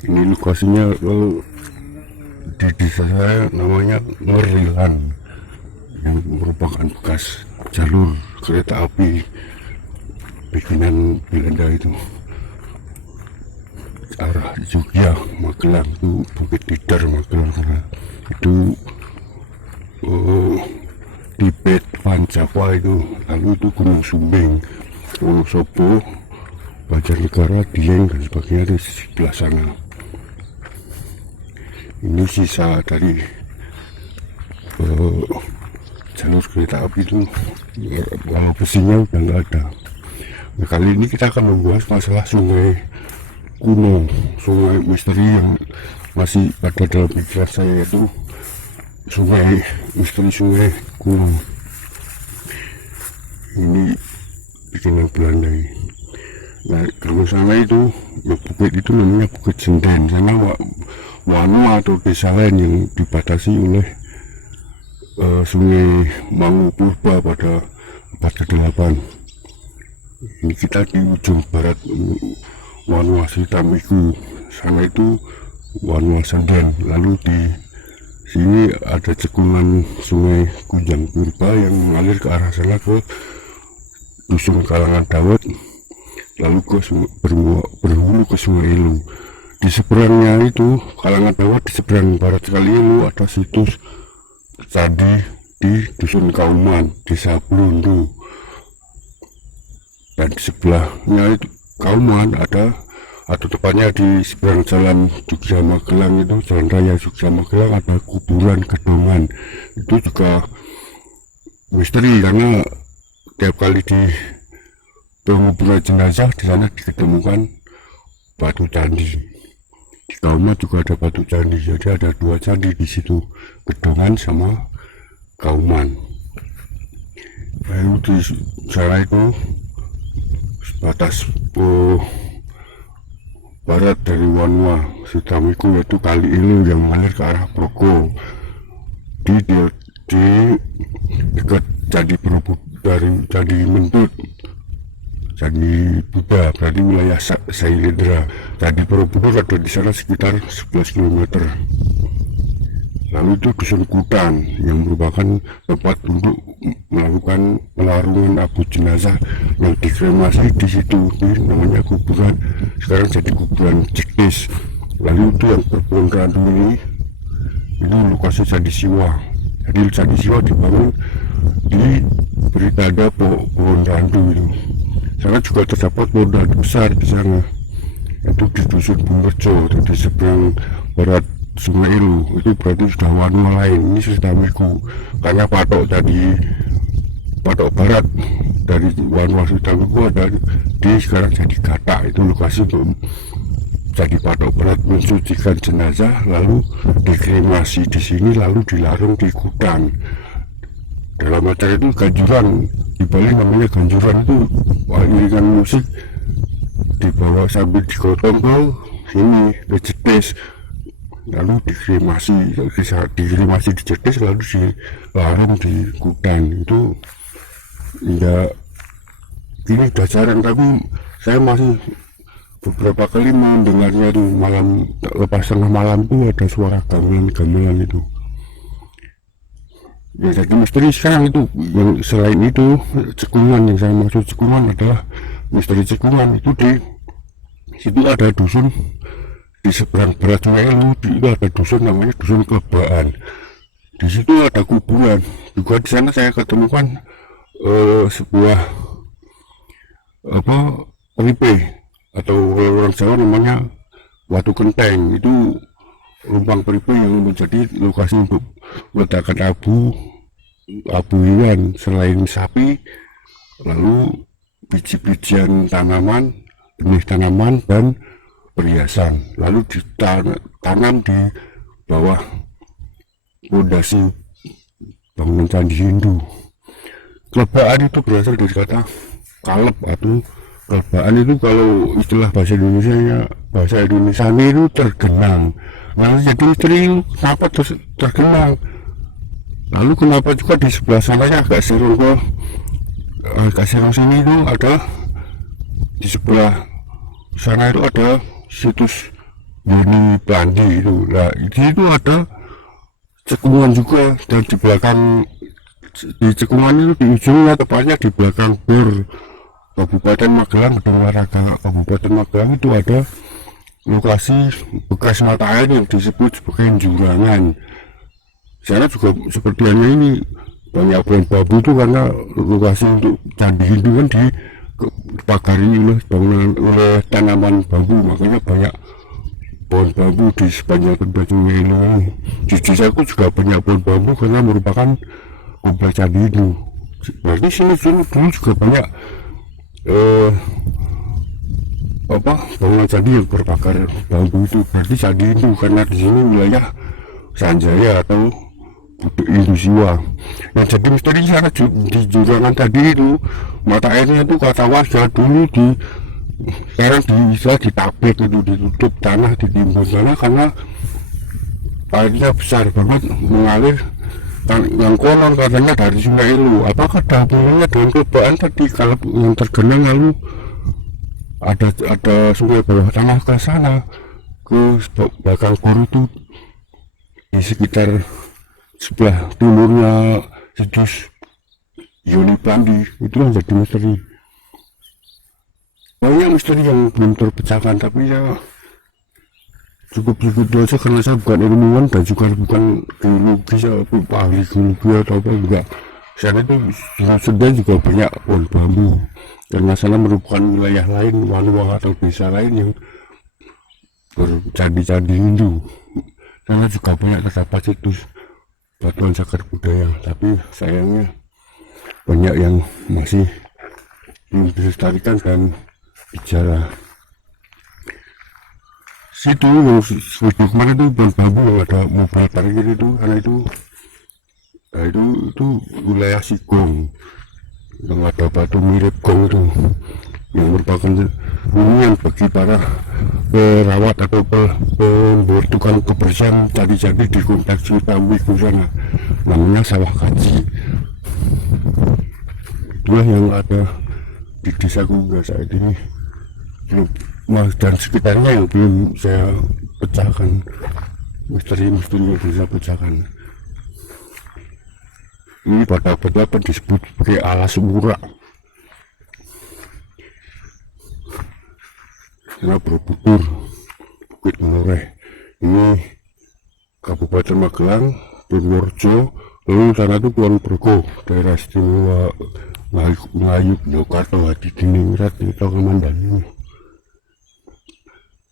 Ini lokasinya di desa saya namanya Ngerilan, yang merupakan bekas jalur kereta api bikinan Belanda itu, arah Jogja Magelang itu Bukit Tidar Magelang sana. Itu Tibet Pancapa itu, lalu itu Gunung Sumbing, Wonosobo, Banjarnegara, Dieng dan sebagainya di sebelah sana. Ini sisa dari jalur kereta api itu, kalau besinya udah nggak ada. Nah, kali ini kita akan membahas masalah sungai kuno, sungai misteri yang masih ada dalam pikiran saya, yaitu sungai misteri, sungai kuno. Ini bikinan Belanda ini. Nah, kalau sana itu bukit itu namanya Bukit Senden. Sana Wano atau desa lain yang dibatasi oleh sungai Mangu Purba pada abad ke-8. Ini kita di ujung barat Wanua Sitamiku, sana itu Wanua Senden. Lalu di sini ada cekungan sungai Kujang Purba yang mengalir ke arah sana ke Dusun Kalangan Dawet, lalu ke berhulu ke Sungai Ilu. Di seberangnya itu Kalangan Dawet, di seberang barat sekali itu ada situs candi di Dusun Kauman, Desa Blundu. Dan di sebelahnya itu Kauman ada, atau tepatnya di seberang jalan Jogja Magelang itu, jalan raya Jogja Magelang, ada kuburan Gedongan. Itu juga misteri karena tiap kali di penguburan jenazah di sana ditemukan batu candi. Di Kauman juga ada batu candi, jadi ada dua candi di situ, Gedongan sama Kauman. Lalu di sana itu batas barat dari Wanua Sitamiku, yaitu Kali Ilu yang mengalir ke arah Progo. Di dekat Candi Borobudur, dari Candi Mentut, Candi Buddha, berarti wilayah Sailendra. Candi Borobudur ada di sana sekitar 11 km. Lalu itu Dusun Kutan yang merupakan tempat untuk melakukan pelarungan abu jenazah yang dikremasi di situ. Ini namanya kuburan, sekarang jadi kuburan Ciktis. Lalu itu yang berpohon randu ini lokasi Candi Siwa. Jadi Candi Siwa dibangun di beri tanda pohon randu itu. Sana juga terdapat pohon randu besar di sana, itu di Dusun Bungrejo, di seberang barat Sungai Ilu. Itu berarti sudah Wanua lain, ini sudah Miku, karena patok barat dari Wanua sudah Miku ada di sekarang jadi Gata. Itu lokasi untuk jadi patok barat mensucikan jenazah, lalu dikremasi di sini, lalu dilarung di Kutan. Dalam acara itu ganjuran, di Bali namanya ganjuran, itu iringan musik dibawa sambil digotong ke sini ke Cetis, lalu dikremasi di Cetis, lalu dilarung di Kutan. Itu ya ini udah jarang, tapi saya masih beberapa kali mendengarnya itu malam, lepas tengah malam itu ada suara gamelan itu. Ya, jadi misteri sekarang itu yang selain itu cekungan, yang saya maksud cekungan adalah misteri cekungan itu. Di situ ada dusun di seberang barat Sungai Ilu, itu ada dusun namanya Dusun Kelebaan. Di situ ada kuburan juga. Di sana saya ketemukan sebuah peripe, atau orang Jawa namanya Watu Kenteng. Itu lubang peripe yang menjadi lokasi untuk meletakkan abu hewan selain sapi, lalu biji-bijian tanaman, benih tanaman dan perhiasan, lalu ditanam di bawah pondasi bangunan candi Hindu. Kelebaan itu berasal dari kata kaleb atau kelebaan. Itu kalau istilah bahasa Indonesia itu tergenang. Lalu jadi misteri, kenapa tergenang, lalu kenapa juga di sebelah sananya agak serong sini itu ada, di sebelah sana itu ada situs Yoni Plandi itu. Nah itu ada cekungan juga, dan di belakang di cekungan itu di ujungnya tepatnya di belakang BOR Kabupaten Magelang, Gedung Olahraga Kabupaten Magelang itu ada lokasi bekas mata air yang disebut sebagai Jurangan. Sana juga seperti ini banyak pohon bambu itu karena lokasi untuk candi Hindu kan dipagari oleh bangunan oleh tanaman bambu, makanya banyak pohon bambu di sepanjang tempat ini. Di desaku juga banyak pohon bambu karena merupakan kompleks candi Hindu. Berarti sini dulu juga banyak bangunan candi yang berpagar bambu itu. Berarti candi Hindu karena di sini wilayah Sanjaya atau Budak Hindu Siwa. Yang jadi misteri sana di Jurangan tadi itu mata airnya itu kata warga dulu sekarang bisa ditapik itu, ditutup tanah, ditimbun tanah karena airnya besar banget mengalir yang konon katanya dari Sungai Elu. Apakah ada hubungannya dengan kelebaan tadi kalau yang tergenang lalu ada sungai bawah tanah ke sana ke belakang BOR itu di sekitar sebelah timurnya situs Yoni Plandi. Itu yang jadi misteri. Banyak misteri yang belum terpecahkan, tapi ya cukup aja karena saya bukan ilmuwan dan juga bukan geologi, saya ahli geologi atau apa juga. Sana itu sudah juga banyak pohon bambu karena sana merupakan wilayah lain, Wanuang atau desa lain yang bercandi-candi Hindu. Sana juga banyak terdapat situs batuan cagar budaya, tapi sayangnya banyak yang masih belum dilestarikan dan bicara. Situ yang video kemarin itu pohon bambu yang ada mobil parkir itu, karena itu nah itu wilayah Sigong yang ada batu mirip gong itu, yang merupakan hunian bagi para perawat atau pembuat tukang kebersihan candi-candi di kompleks Wiku sana, namanya Sawah Kaji. Itulah yang ada di desaku saat ini, dan sekitarnya yang belum saya pecahkan, misteri-misteri yang bisa pecahkan. Ini pada disebut sebagai alas murah. Sana Borobudur, Bukit Menoreh, ini Kabupaten Magelang, Purworejo, lalu sana itu Kulon Progo, daerah istimewa Melayu, Yogyakarta, Hadiningrat, itu Komandan ini.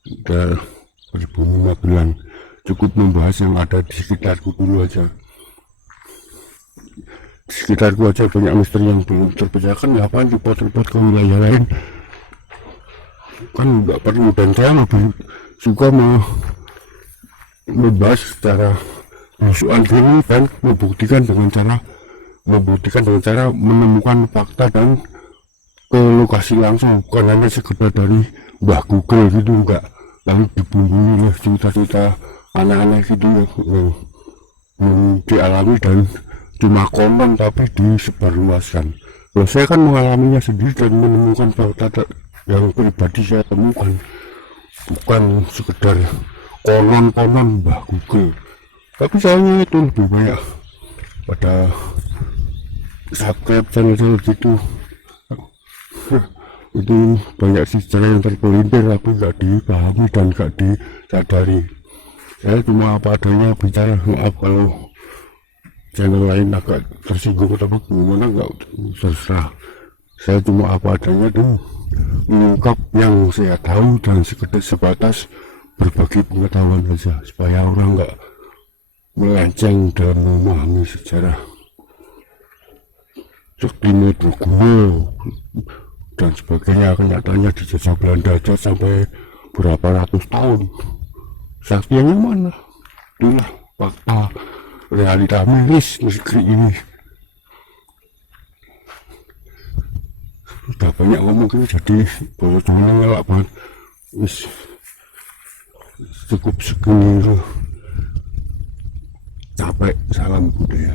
Udah berbunyi Magelang, cukup membahas yang ada di sekitarku dulu aja. Di sekitarku aja banyak misteri yang belum terpecahkan, ngapain repot-repot ke wilayah lain kan nggak perlu. Dan saya lebih suka membahas secara belusuan dulu dan membuktikan dengan cara menemukan fakta dan ke lokasi langsung, bukan hanya sekedar dari Mbah Google gitu, enggak, lalu dibumbui oleh cerita-cerita anak-anak gitu yang dialami dan cuma konon tapi disebarluaskan. Kalau saya kan mengalaminya sendiri dan menemukan fakta yang pribadi saya temukan, bukan sekedar konon-konon Mbah Google. Tapi sayangnya itu lebih banyak pada subscribe channel gitu itu banyak sejarah yang terpelintir tapi nggak dipahami dan nggak disadari. Saya cuma apa adanya bicara, maaf kalau channel lain agak tersinggung atau gimana, nggak terserah. Saya cuma apa adanya tuh mengungkap yang saya tahu dan sebatas berbagi pengetahuan saja supaya orang nggak melenceng dalam memahami sejarah seperti Metrogumo dan sebagainya. Kenyataannya dijajah Belanda aja sampai berapa ratus tahun. Saksinya mana? Itulah fakta realita miris negeri ini. Sudah banyak ngomong gini jadi boleh ngelak banget. Cukup segini, capek. Salam budaya.